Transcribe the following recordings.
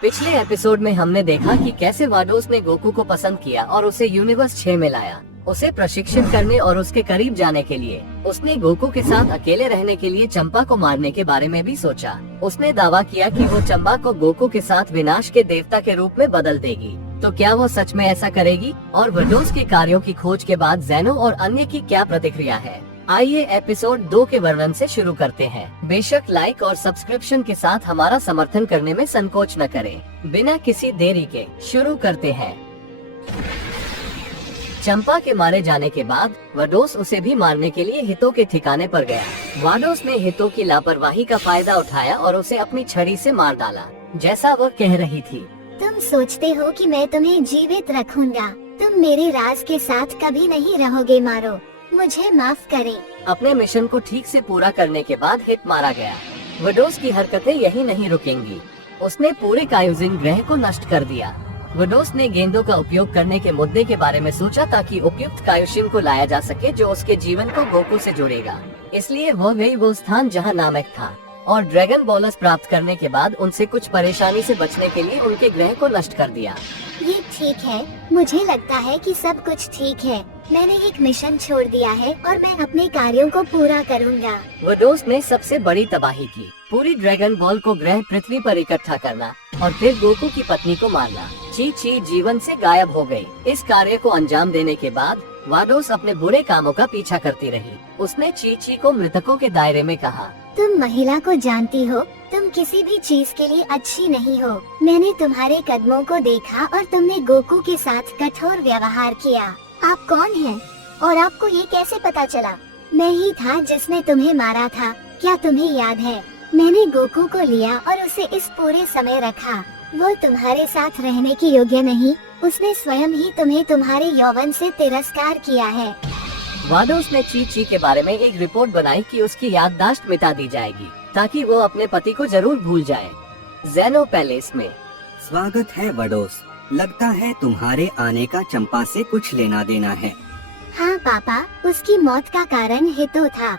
पिछले एपिसोड में हमने देखा कि कैसे वाडोस ने गोकू को पसंद किया और उसे यूनिवर्स 6 में लाया, उसे प्रशिक्षित करने और उसके करीब जाने के लिए। उसने गोकू के साथ अकेले रहने के लिए चंपा को मारने के बारे में भी सोचा। उसने दावा किया कि वो चंपा को गोकू के साथ विनाश के देवता के रूप में बदल देगी। तो क्या वो सच में ऐसा करेगी? और वाडोस के कार्यों की खोज के बाद ज़ेनो और अन्य की क्या प्रतिक्रिया है? आइए एपिसोड 2 के वर्णन से शुरू करते हैं। बेशक लाइक और सब्सक्रिप्शन के साथ हमारा समर्थन करने में संकोच न करें। बिना किसी देरी के शुरू करते हैं। चंपा के मारे जाने के बाद वाडोस उसे भी मारने के लिए हितो के ठिकाने पर गया। वाडोस ने हितो की लापरवाही का फायदा उठाया और उसे अपनी छड़ी से मार डाला, जैसा वह कह रही थी। तुम सोचते हो कि मैं तुम्हें जीवित रखूंगा? तुम मेरे राज के साथ कभी नहीं रहोगे। मारो, मुझे माफ करें। अपने मिशन को ठीक से पूरा करने के बाद हित मारा गया। वाडोस की हरकतें यही नहीं रुकेंगी। उसने पूरे कायोजिन ग्रह को नष्ट कर दिया। वाडोस ने गेंदों का उपयोग करने के मुद्दे के बारे में सोचा ताकि उपयुक्त कायोशिन को लाया जा सके जो उसके जीवन को गोकू से जोड़ेगा। इसलिए वह गई वो स्थान जहां नामेक था और ड्रैगन बॉलस प्राप्त करने के बाद उनसे कुछ परेशानी से बचने के लिए उनके ग्रह को नष्ट कर दिया। ये ठीक है, मुझे लगता है कि सब कुछ ठीक है। मैंने एक मिशन छोड़ दिया है और मैं अपने कार्यों को पूरा करूंगा। वाडोस ने सबसे बड़ी तबाही की, पूरी ड्रैगन बॉल को ग्रह पृथ्वी पर इकट्ठा करना और फिर गोकू की पत्नी को मारना। ची ची जीवन से गायब हो गई। इस कार्य को अंजाम देने के बाद वाडोस अपने बुरे कामों का पीछा करती रही। उसने ची ची को मृतकों के दायरे में कहा, तुम महिला को जानती हो, तुम किसी भी चीज के लिए अच्छी नहीं हो। मैंने तुम्हारे कदमों को देखा और तुमने गोकू के साथ कठोर व्यवहार किया। आप कौन हैं? और आपको ये कैसे पता चला? मैं ही था जिसने तुम्हें मारा था। क्या तुम्हें याद है? मैंने गोकू को लिया और उसे इस पूरे समय रखा। वो तुम्हारे साथ रहने की योग्य नहीं। उसने स्वयं ही तुम्हें तुम्हारे यौवन से तिरस्कार किया है। वाडोस ने ची ची के बारे में एक रिपोर्ट बनाई कि उसकी याददाश्त मिटा दी जाएगी ताकि वो अपने पति को जरूर भूल जाए। ज़ेनो पैलेस में। स्वागत है वाडोस। लगता है तुम्हारे आने का चंपा से कुछ लेना देना है। हाँ पापा, उसकी मौत का कारण हितो था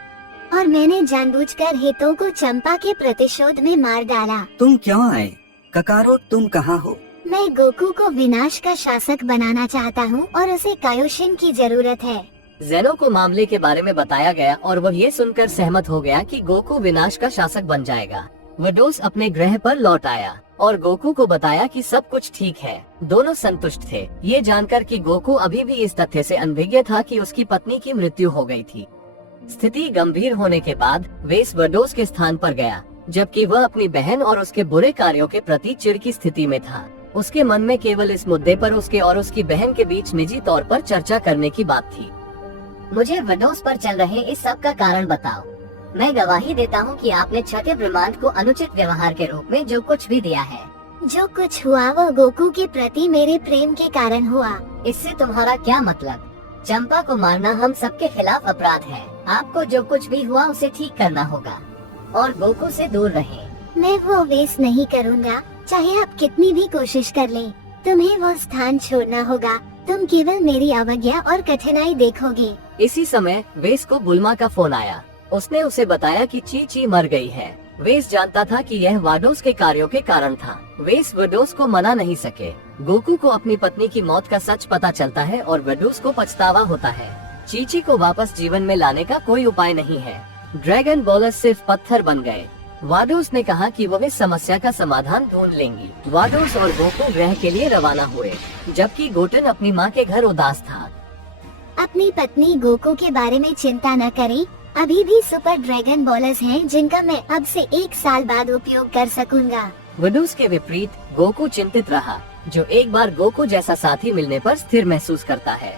और मैंने जानबूझकर हितो को चंपा के प्रतिशोध में मार डाला। तुम क्यों आए? ककारो, तुम कहाँ हो? मैं गोकू को विनाश का शासक बनाना चाहता हूँ और उसे कायोशिन की जरूरत है। ज़ेनो को मामले के बारे में बताया गया और वह ये सुनकर सहमत हो गया कि गोकू विनाश का शासक बन जाएगा। वाडोस अपने ग्रह पर लौट आया और गोकू को बताया कि सब कुछ ठीक है। दोनों संतुष्ट थे, ये जानकर कि गोकू अभी भी इस तथ्य से अनभिज्ञ था कि उसकी पत्नी की मृत्यु हो गई थी। स्थिति गंभीर होने के बाद वेस वाडोस के स्थान पर गया, जबकि वह अपनी बहन और उसके बुरे कार्यों के प्रति चिढ़ की स्थिति में था। उसके मन में केवल इस मुद्दे पर उसके और उसकी बहन के बीच निजी तौर पर चर्चा करने की बात थी। मुझे वाडोस पर चल रहे इस सब का कारण बताओ। मैं गवाही देता हूँ कि आपने छठे ब्रह्मांड को अनुचित व्यवहार के रूप में जो कुछ भी दिया है। जो कुछ हुआ वो गोकू के प्रति मेरे प्रेम के कारण हुआ। इससे तुम्हारा क्या मतलब? चंपा को मारना हम सबके खिलाफ अपराध है। आपको जो कुछ भी हुआ उसे ठीक करना होगा और गोकू से दूर रहें। मैं वो वेस नहीं करूँगा, चाहे आप कितनी भी कोशिश कर लें। तुम्हें वो स्थान छोड़ना होगा। तुम केवल मेरी अवज्ञा और कठिनाई देखोगे। इसी समय वेस को बुल्मा का फोन आया। उसने उसे बताया कि ची ची मर गई है। वेस जानता था कि यह वाडोस के कार्यों के कारण था। वेस वाडोस को मना नहीं सके। गोकू को अपनी पत्नी की मौत का सच पता चलता है और वाडोस को पछतावा होता है। ची ची को वापस जीवन में लाने का कोई उपाय नहीं है। ड्रैगन बॉलस सिर्फ पत्थर बन गए। वाडोस ने कहा कि वह इस समस्या का समाधान ढूंढ लेंगी। वाडोस और गोकू ग्रह के लिए रवाना हुए, जबकि गोटन अपनी माँ के घर उदास था। अपनी पत्नी गोकू के बारे में चिंता न करें। अभी भी सुपर ड्रैगन बॉलर्स हैं जिनका मैं अब से 1 साल बाद उपयोग कर सकूंगा। वाडोस के विपरीत गोकू चिंतित रहा, जो एक बार गोकू जैसा साथी मिलने पर स्थिर महसूस करता है।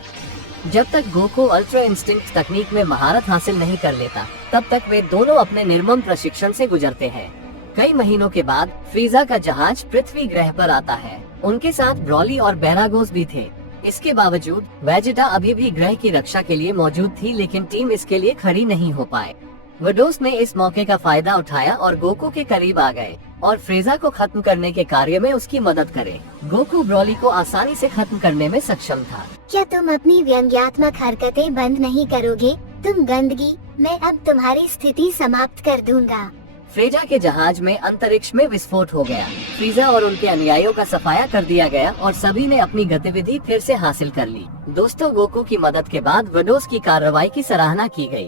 जब तक गोकू अल्ट्रा इंस्टिंक्ट तकनीक में महारत हासिल नहीं कर लेता, तब तक वे दोनों अपने निर्मम प्रशिक्षण से गुजरते हैं। कई महीनों के बाद फ्रीजा का जहाज पृथ्वी ग्रह पर आता है। उनके साथ ब्रॉली और बैरागोस भी थे। इसके बावजूद वेजिटा अभी भी ग्रह की रक्षा के लिए मौजूद थी, लेकिन टीम इसके लिए खड़ी नहीं हो पाए। वाडोस ने इस मौके का फायदा उठाया और गोकू के करीब आ गए और फ्रेजा को खत्म करने के कार्य में उसकी मदद करे। गोकू ब्रॉली को आसानी से खत्म करने में सक्षम था। क्या तुम अपनी व्यंग्यात्मक हरकतें बंद नहीं करोगे? तुम गंदगी, मैं अब तुम्हारी स्थिति समाप्त कर दूंगा। फ्रेजा के जहाज में अंतरिक्ष में विस्फोट हो गया। फ्रीजा और उनके अनुयायियों का सफाया कर दिया गया और सभी ने अपनी गतिविधि फिर से हासिल कर ली। दोस्तों, गोकू की मदद के बाद वाडोस की कार्रवाई की सराहना की गई।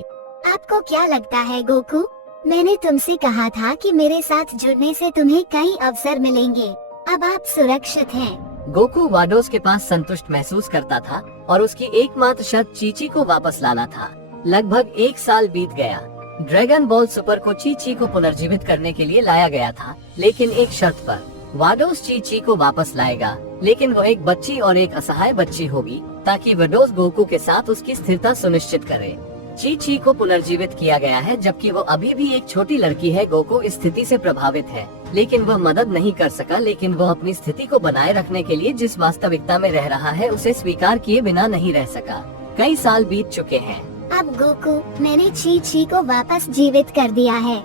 आपको क्या लगता है गोकू? मैंने तुमसे कहा था कि मेरे साथ जुड़ने से तुम्हें कई अवसर मिलेंगे। अब आप सुरक्षित हैं। गोकू वाडोस के पास संतुष्ट महसूस करता था और उसकी एकमात्र शर्त चीची को वापस लाना था। लगभग 1 साल बीत गया। ड्रैगन बॉल सुपर को चीची को पुनर्जीवित करने के लिए लाया गया था, लेकिन एक शर्त पर। वाडोस चीची को वापस लाएगा, लेकिन वो एक बच्ची और एक असहाय बच्ची होगी, ताकि वाडोस गोकू के साथ उसकी स्थिरता सुनिश्चित करे। चीची को पुनर्जीवित किया गया है, जबकि वो अभी भी एक छोटी लड़की है। गोकू इस स्थिति से प्रभावित है, लेकिन वह मदद नहीं कर सका। लेकिन वह अपनी स्थिति को बनाए रखने के लिए जिस वास्तविकता में रह रहा है, उसे स्वीकार किए बिना नहीं रह सका। कई साल बीत चुके हैं। अब गोकू, मैंने चीची को वापस जीवित कर दिया है।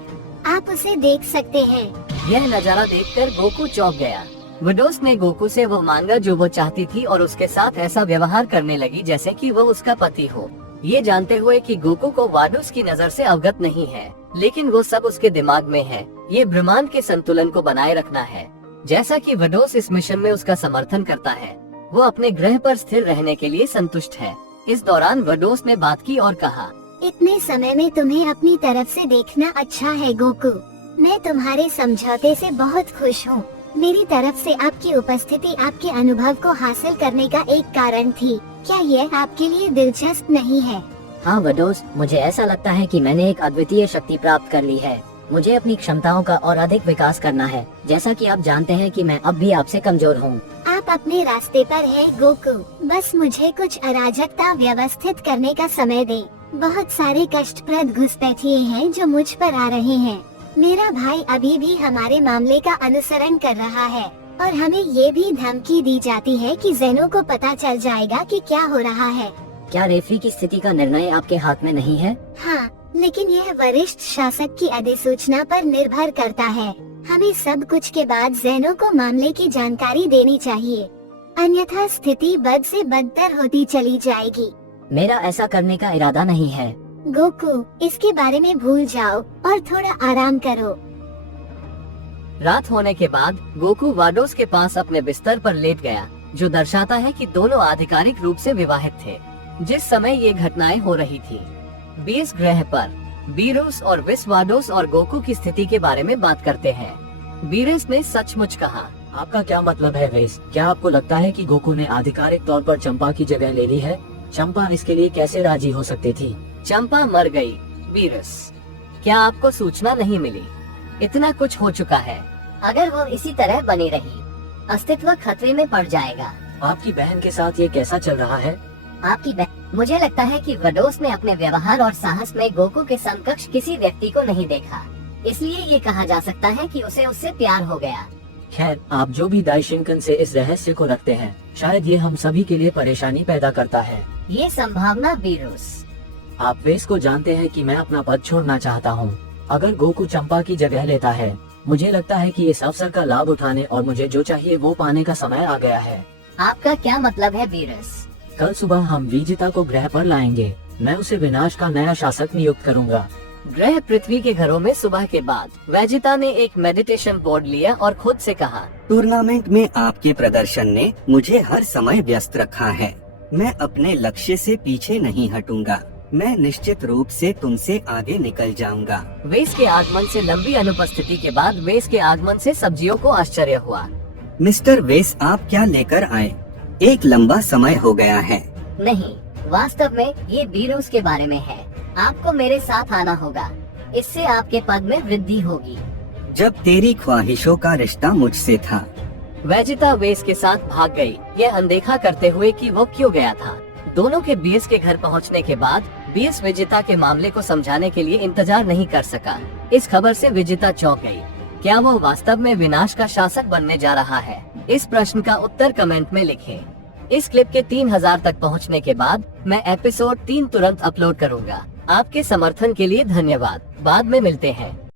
आप उसे देख सकते हैं। यह नजारा देखकर गोकू चौंक गया। वाडोस ने गोकू से वो मांगा जो वो चाहती थी और उसके साथ ऐसा व्यवहार करने लगी जैसे कि वो उसका पति हो। ये जानते हुए कि गोकू को वाडोस की नजर से अवगत नहीं है, लेकिन वो सब उसके दिमाग में है। ये ब्रह्मांड के संतुलन को बनाए रखना है। जैसा कि वाडोस इस मिशन में उसका समर्थन करता है, वो अपने ग्रह पर स्थिर रहने के लिए संतुष्ट है। इस दौरान वाडोस ने बात की और कहा, इतने समय में तुम्हें अपनी तरफ से देखना अच्छा है गोकू। मैं तुम्हारे समझौते से बहुत खुश हूँ। मेरी तरफ से आपकी उपस्थिति आपके अनुभव को हासिल करने का एक कारण थी। क्या यह आपके लिए दिलचस्प नहीं है? हाँ वाडोस, मुझे ऐसा लगता है कि मैंने एक अद्वितीय शक्ति प्राप्त कर ली है। मुझे अपनी क्षमताओं का और अधिक विकास करना है। जैसा कि आप जानते हैं कि मैं अब भी आपसे कमजोर हूँ। आप अपने रास्ते पर हैं गोकू। बस मुझे कुछ अराजकता व्यवस्थित करने का समय दें। बहुत सारे कष्टप्रद घुसपैठिए हैं जो मुझ पर आ रहे हैं। मेरा भाई अभी भी हमारे मामले का अनुसरण कर रहा है और हमें ये भी धमकी दी जाती है कि जेनो को पता चल जाएगा कि क्या हो रहा है। क्या रेफरी की स्थिति का निर्णय आपके हाथ में नहीं है? हाँ, लेकिन यह वरिष्ठ शासक की अधिसूचना पर निर्भर करता है। हमें सब कुछ के बाद जेनो को मामले की जानकारी देनी चाहिए, अन्यथा स्थिति बद से बदतर होती चली जाएगी। मेरा ऐसा करने का इरादा नहीं है। गोकू, इसके बारे में भूल जाओ और थोड़ा आराम करो। रात होने के बाद गोकू वाडोस के पास अपने बिस्तर पर लेट गया, जो दर्शाता है कि दोनों आधिकारिक रूप से विवाहित थे जिस समय ये घटनाएं हो रही थी। 20 ग्रह पर बीरुस और विस वाडोस और गोकू की स्थिति के बारे में बात करते हैं। बीरुस ने सचमुच कहा, आपका क्या मतलब है वेस? क्या आपको लगता है कि गोकू ने आधिकारिक तौर पर चंपा की जगह ले ली है? चंपा इसके लिए कैसे राजी हो सकती थी? चंपा मर गई। बीरुस, क्या आपको सूचना नहीं मिली? इतना कुछ हो चुका है। अगर वो इसी तरह बनी रही, अस्तित्व खतरे में पड़ जाएगा। आपकी बहन के साथ ये कैसा चल रहा है? आपकी बहन, मुझे लगता है कि वाडोस ने अपने व्यवहार और साहस में गोकू के समकक्ष किसी व्यक्ति को नहीं देखा, इसलिए ये कहा जा सकता है कि उसे उससे प्यार हो गया। खैर, आप जो भी दाइशिंकन से इस रहस्य को रखते हैं, शायद ये हम सभी के लिए परेशानी पैदा करता है। ये संभावना बीरुस। आप वेस को जानते हैं कि मैं अपना पद छोड़ना चाहता हूँ। अगर गोकू चंपा की जगह लेता है, मुझे लगता है कि इस अवसर का लाभ उठाने और मुझे जो चाहिए वो पाने का समय आ गया है। आपका क्या मतलब है बीरुस? कल सुबह हम विजिता को ग्रह पर लाएंगे। मैं उसे विनाश का नया शासक नियुक्त करूंगा। ग्रह पृथ्वी के घरों में सुबह के बाद वेजिता ने एक मेडिटेशन बोर्ड लिया और खुद से कहा, टूर्नामेंट में आपके प्रदर्शन ने मुझे हर समय व्यस्त रखा है। मैं अपने लक्ष्य से पीछे नहीं हटूंगा। मैं निश्चित रूप से तुमसे आगे निकल जाऊंगा। वेस के आगमन से लंबी अनुपस्थिति के बाद वेस के आगमन से सब्जियों को आश्चर्य हुआ। मिस्टर वेस, आप क्या लेकर आए? एक लंबा समय हो गया है। नहीं, वास्तव में ये बीरुस के बारे में है। आपको मेरे साथ आना होगा, इससे आपके पद में वृद्धि होगी। जब तेरी ख्वाहिशों का रिश्ता मुझसे था। वेजिता वेस के साथ भाग गई, यह अनदेखा करते हुए कि वो क्यों गया था। दोनों के बीएस के घर पहुंचने के बाद बीएस विजिता के मामले को समझाने के लिए इंतजार नहीं कर सका। इस खबर से विजिता चौंक गई। क्या वो वास्तव में विनाश का शासक बनने जा रहा है? इस प्रश्न का उत्तर कमेंट में लिखें। इस क्लिप के 3000 तक पहुंचने के बाद मैं एपिसोड 3 तुरंत अपलोड करूंगा। आपके समर्थन के लिए धन्यवाद। बाद में मिलते हैं।